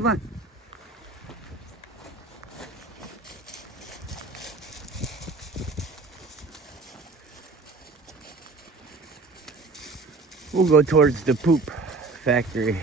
Come on. We'll go towards the poop factory.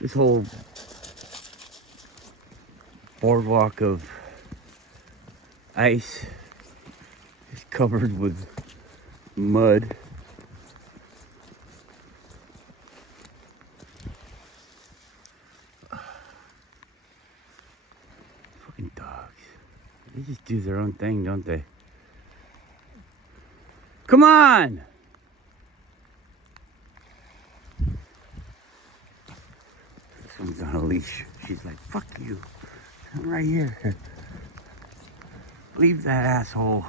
This whole boardwalk of ice is covered with mud. Fucking dogs. They just do their own thing, don't they? Come on! This one's on a leash. She's like, fuck you. I'm right here. Leave that asshole.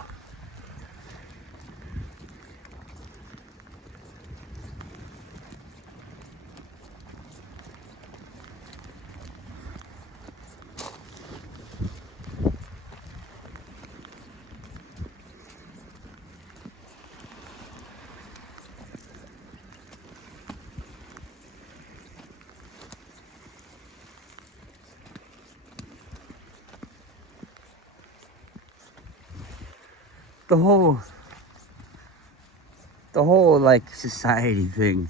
The whole like society thing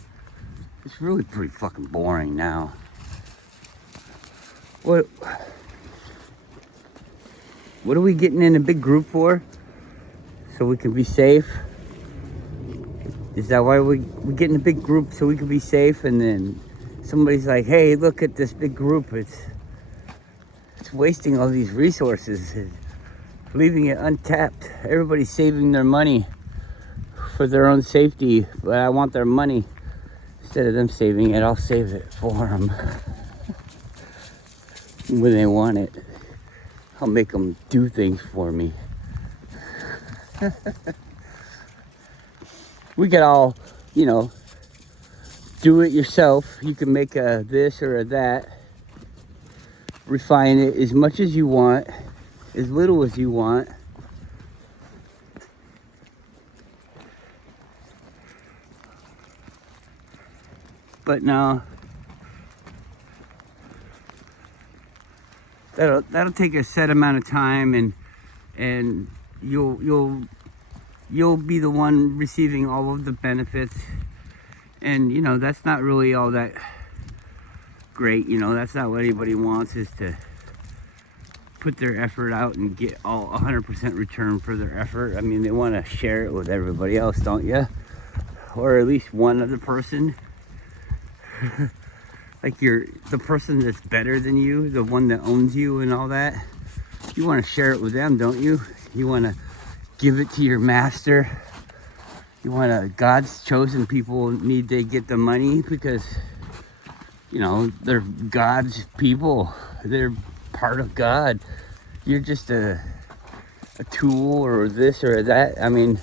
is really pretty fucking boring now. What are we getting in a big group for? So we can be safe? Is that why we get in a big group so we can be safe? And then somebody's like, hey, look at this big group. It's wasting all these resources. Leaving it untapped. Everybody's saving their money for their own safety, but I want their money. Instead of them saving it, I'll save it for them. When they want it, I'll make them do things for me. We could all, do it yourself. You can make a this or a that. Refine it as much as you want. As little as you want. But no, that'll take a set amount of time, and you'll be the one receiving all of the benefits, and that's not really all that great. That's not what anybody wants, is to put their effort out and get all 100% return for their effort. I mean, they want to share it with everybody else, don't you? Or at least one other person. Like the person that's better than you, the one that owns you and all that. You want to share it with them, don't you? You want to give it to your master. You want to, God's chosen people need to get the money because, they're God's people. They're part of God. You're just a tool or this or that. I mean,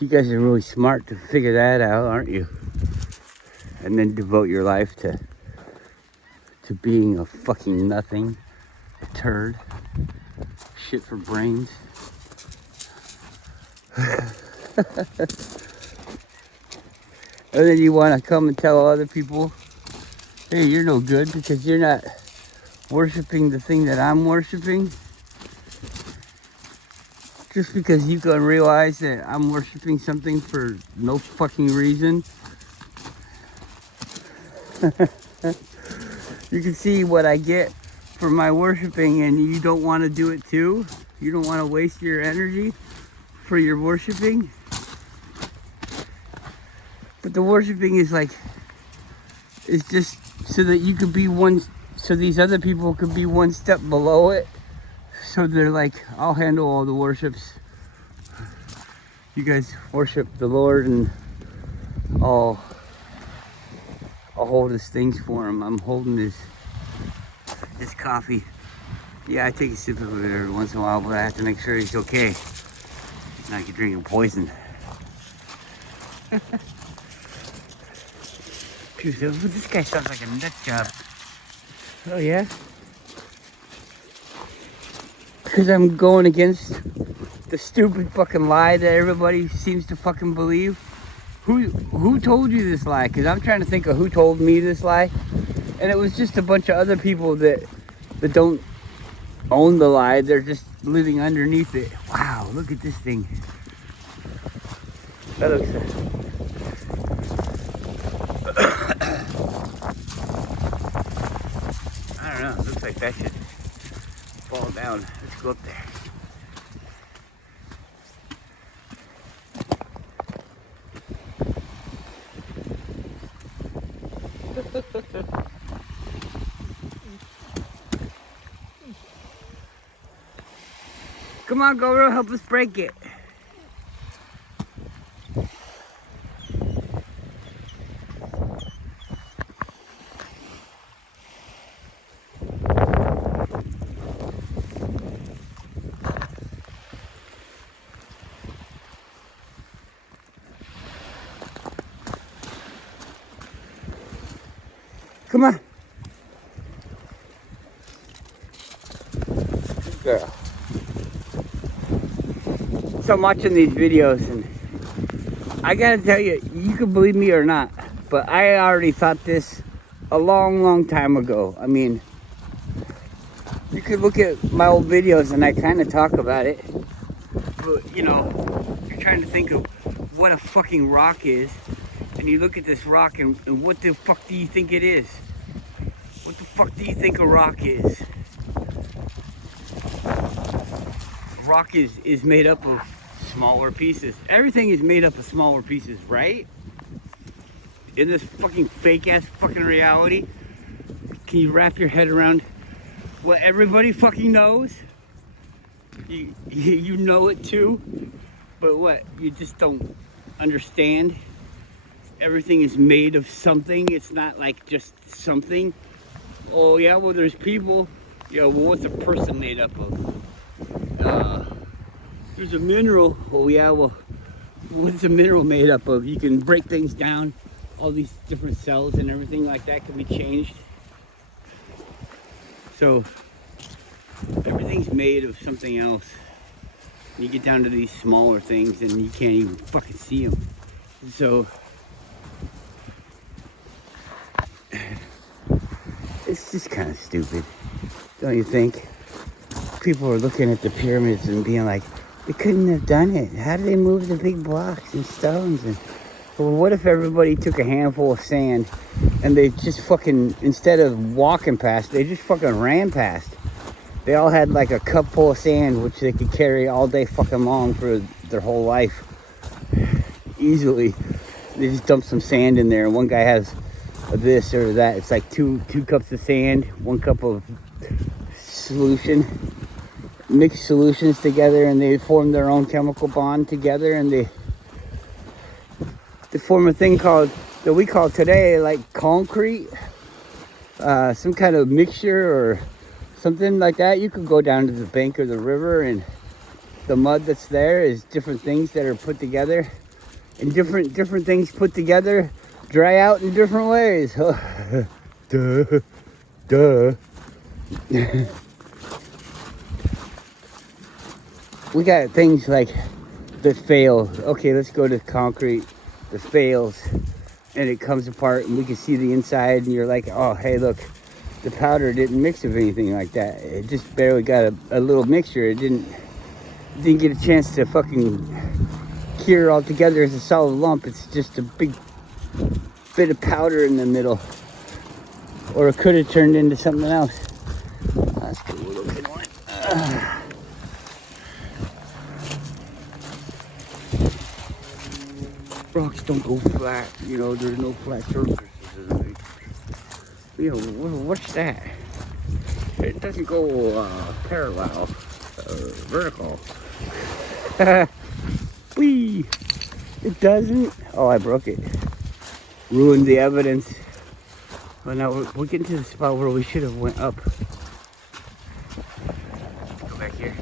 you guys are really smart to figure that out, aren't you? And then devote your life to being a fucking nothing, a turd, shit for brains. And then you want to come and tell other people, hey, you're no good because you're not worshiping the thing that I'm worshiping. Just because you can realize that I'm worshiping something for no fucking reason. You can see what I get for my worshiping, and you don't want to do it too. You don't want to waste your energy for your worshiping. But the worshiping is just so that you could be so these other people could be one step below it. So they're like, I'll handle all the worships. You guys worship the Lord, and I'll hold his things for him. I'm holding his coffee Yeah, I take a sip of it every once in a while, but I have to make sure he's okay. Not get drinking poison. Dude, this guy sounds like a nut job. Oh yeah? Because I'm going against the stupid fucking lie that everybody seems to fucking believe. Who told you this lie? Because I'm trying to think of who told me this lie. And it was just a bunch of other people that don't own the lie. They're just living underneath it. Wow, look at this thing. That looks... I don't know. It looks like that should fall down. Let's go up there. Come on, Goro, help us break it. Come on. Good girl. So I'm watching these videos and I gotta tell you, you can believe me or not, but I already thought this a long time ago. I mean, you could look at my old videos and I kind of talk about it, but you know, you're trying to think of what a fucking rock is, and you look at this rock and what the fuck do you think it is? What the fuck do you think a rock is? A rock is made up of smaller pieces. Everything is made up of smaller pieces, right? In this fucking fake ass fucking reality, can you wrap your head around what everybody fucking knows? You know it too, but what? You just don't understand. Everything is made of something. It's not like just something. Oh yeah, well there's people. Yeah, well what's a person made up of? There's a mineral. Oh yeah, well what's a mineral made up of? You can break things down. All these different cells and everything like that can be changed. So everything's made of something else. You get down to these smaller things and you can't even fucking see them. So it's just kind of stupid, don't you think? People are looking at the pyramids and being like, they couldn't have done it. How did they move the big blocks and stones? And well, what if everybody took a handful of sand and they just fucking, instead of walking past, they just fucking ran past? They all had like a cup full of sand, which they could carry all day fucking long for their whole life. Easily. They just dump some sand in there and one guy has this or that. It's like two cups of sand, 1 cup of solution. Mix solutions together and they form their own chemical bond together and they form a thing called, that we call today like concrete. Some kind of mixture or something like that. You could go down to the bank of the river and the mud that's there is different things that are put together, and different things put together dry out in different ways. Duh. We got things like that fail. Okay, let's go to concrete that fails and it comes apart and we can see the inside and you're like, oh hey look, the powder didn't mix with anything like that. It just barely got a little mixture. It didn't get a chance to fucking cure all together as a solid lump. It's just a big bit of powder in the middle. Or it could have turned into something else. That's a cool looking one. Rocks don't go flat, you know, there's no flat surfaces. You know, what's that? It doesn't go parallel, vertical. Whee! It doesn't? Oh, I broke it. Ruined the evidence. Well, now we're getting to the spot where we should have went up. here.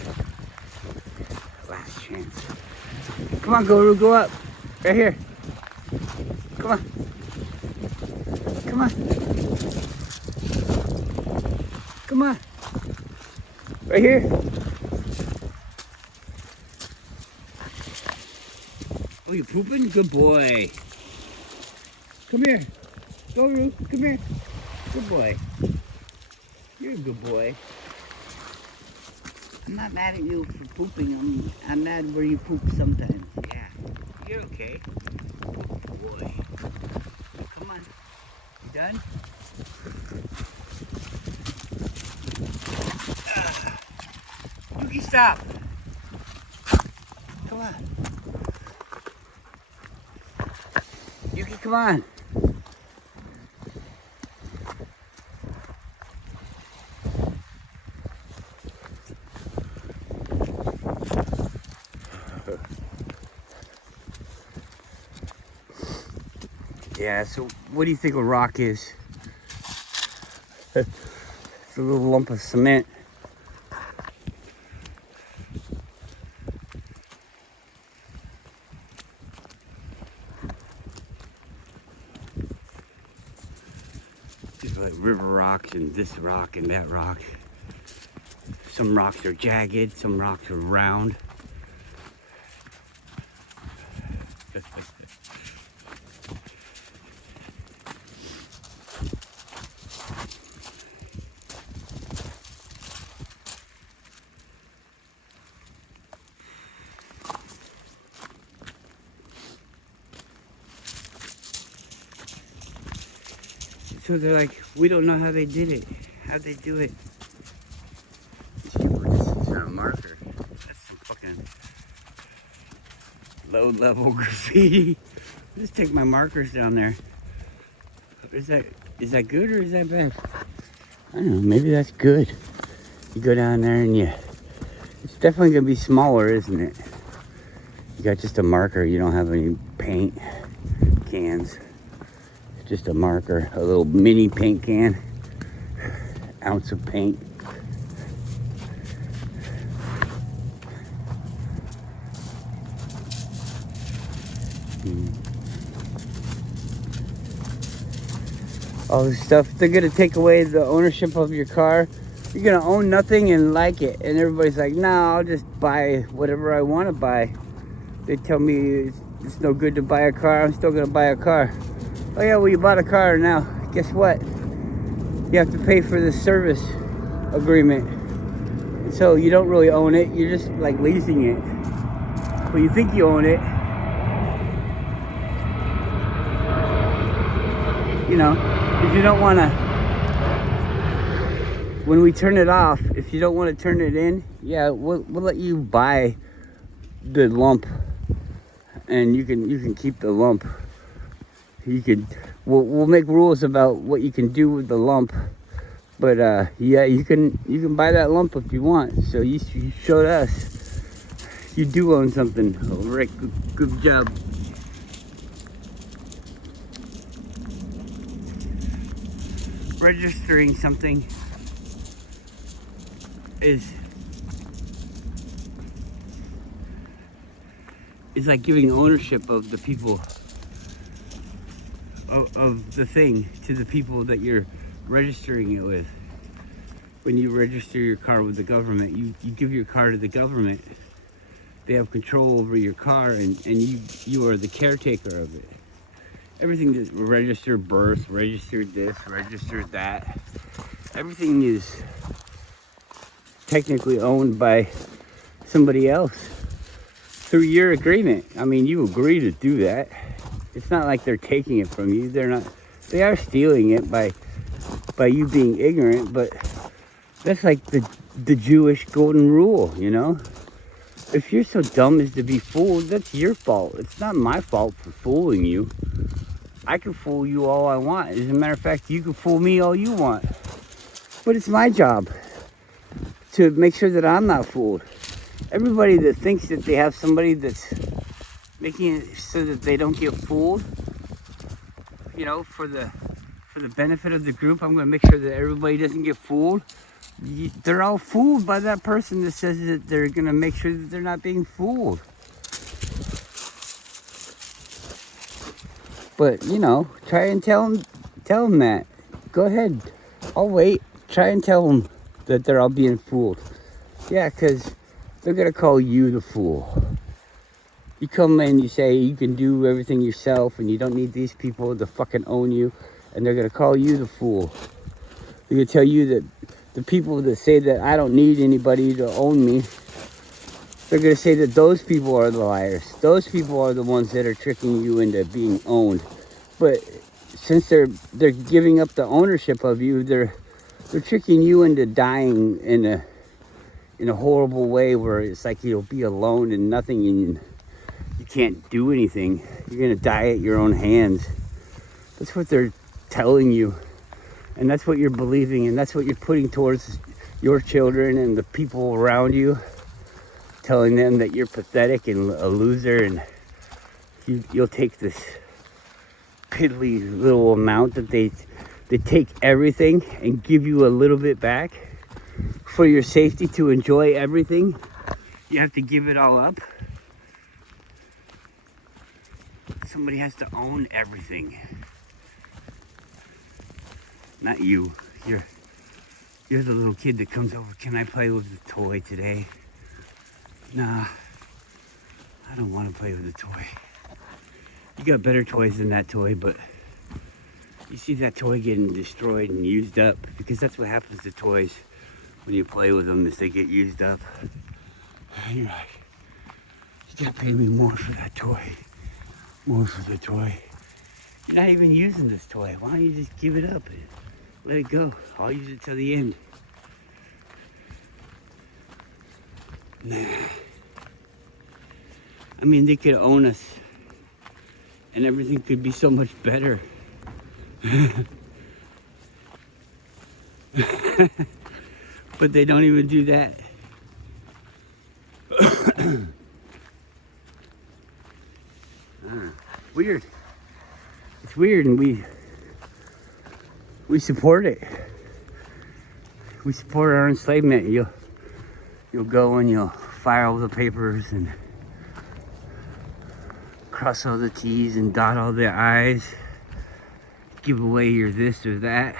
Last chance. Come on, Guru, go up. Right here. Come on. Come on. Come on. Right here. Oh, you pooping? Good boy. Come here. Guru, come here. Good boy. You're a good boy. I'm not mad at you for pooping. I'm mad where you poop sometimes. Yeah. You're okay. Good boy. Come on. You done? Yuki, stop. Come on. Yuki, come on. Yeah, so what do you think a rock is? It's a little lump of cement. There's like river rocks and this rock and that rock. Some rocks are jagged, some rocks are round. So they're like, we don't know how they did it. How'd they do it? These people just use a marker. That's some fucking low-level graffiti. Just take my markers down there. Is that good or is that bad? I don't know, maybe that's good. You go down there and it's definitely gonna be smaller, isn't it? You got just a marker, you don't have any paint cans. Just a marker, a little mini paint can, ounce of paint. All this stuff, they're gonna take away the ownership of your car. You're gonna own nothing and like it, and everybody's like, "No, I'll just buy whatever I want to buy." They tell me it's no good to buy a car. I'm still gonna buy a car. Oh yeah, well you bought a car now. Guess what? You have to pay for the service agreement. And so you don't really own it. You're just like leasing it. Well, you think you own it. You know, if you don't want to, when we turn it off, if you don't want to turn it in, yeah, we'll let you buy the lump, and you can keep the lump. We'll make rules about what you can do with the lump, but yeah, you can buy that lump if you want. So you showed us you do own something. Oh, Rick, good job. Registering something is like giving ownership of the people of the thing to the people that you're registering it with. When you register your car with the government, you give your car to the government. They have control over your car, and you are the caretaker of it. Everything is registered birth, registered this, registered that. Everything is technically owned by somebody else through your agreement. I mean, you agree to do that. It's not like they're taking it from you. They are stealing it by you being ignorant, but that's like the Jewish golden rule, you know? If you're so dumb as to be fooled, that's your fault. It's not my fault for fooling you. I can fool you all I want. As a matter of fact, you can fool me all you want. But it's my job to make sure that I'm not fooled. Everybody that thinks that they have somebody that's making it so that they don't get fooled, you know, for the the benefit of the group, I'm going to make sure that everybody doesn't get fooled. They're all fooled by that person that says that they're going to make sure that they're not being fooled. But, you know, try and tell them that. Go ahead. I'll wait. Try and tell them that they're all being fooled. Yeah, because they're going to call you the fool. You come in, you say you can do everything yourself and you don't need these people to fucking own you. And they're going to call you the fool. They're going to tell you that the people that say that I don't need anybody to own me, they're going to say that those people are the liars. Those people are the ones that are tricking you into being owned. But since they're giving up the ownership of you, they're tricking you into dying in a horrible way where it's like you'll be alone and nothing and you can't do anything. You're going to die at your own hands. That's what they're telling you. And that's what you're believing, and that's what you're putting towards your children and the people around you, telling them that you're pathetic and a loser, and you'll take this piddly little amount that they take everything and give you a little bit back for your safety to enjoy everything. You have to give it all up. Somebody has to own everything. Not you. You're the little kid that comes over. Can I play with the toy today? Nah, I don't want to play with the toy. You got better toys than that toy, but you see that toy getting destroyed and used up, because that's what happens to toys when you play with them, is they get used up. And you're like, you gotta pay me more for that toy. More for the toy. You're not even using this toy. Why don't you just give it up? Let it go. I'll use it till the end. Nah. I mean, they could own us and everything could be so much better. But they don't even do that. Weird. It's weird, and we support it. We support our enslavement. You'll go and you'll file all the papers and cross all the T's and dot all the I's. Give away your this or that.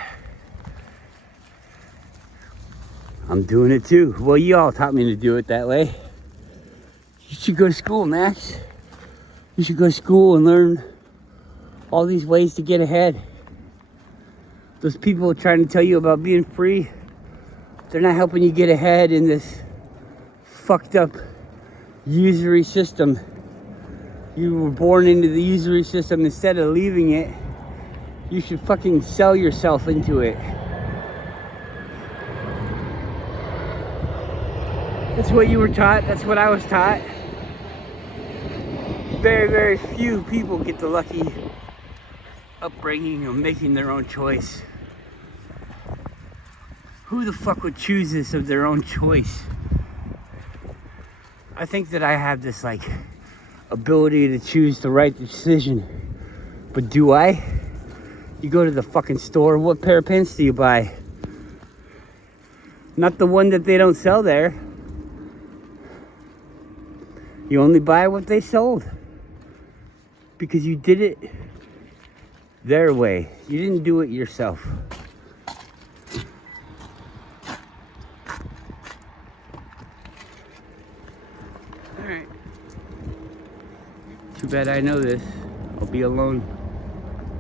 I'm doing it too. Well, you all taught me to do it that way. You should go to school, Max. You should go to school and learn all these ways to get ahead. Those people trying to tell you about being free, they're not helping you get ahead in this fucked up usury system. You were born into the usury system. Instead of leaving it, you should fucking sell yourself into it. That's what you were taught. That's what I was taught. Very, very few people get the lucky upbringing of making their own choice. Who the fuck would choose this of their own choice? I think that I have this like ability to choose the right decision. But do I? You go to the fucking store, what pair of pants do you buy? Not the one that they don't sell there. You only buy what they sold. Because you did it their way. You didn't do it yourself. Alright. Too bad I know this. I'll be alone.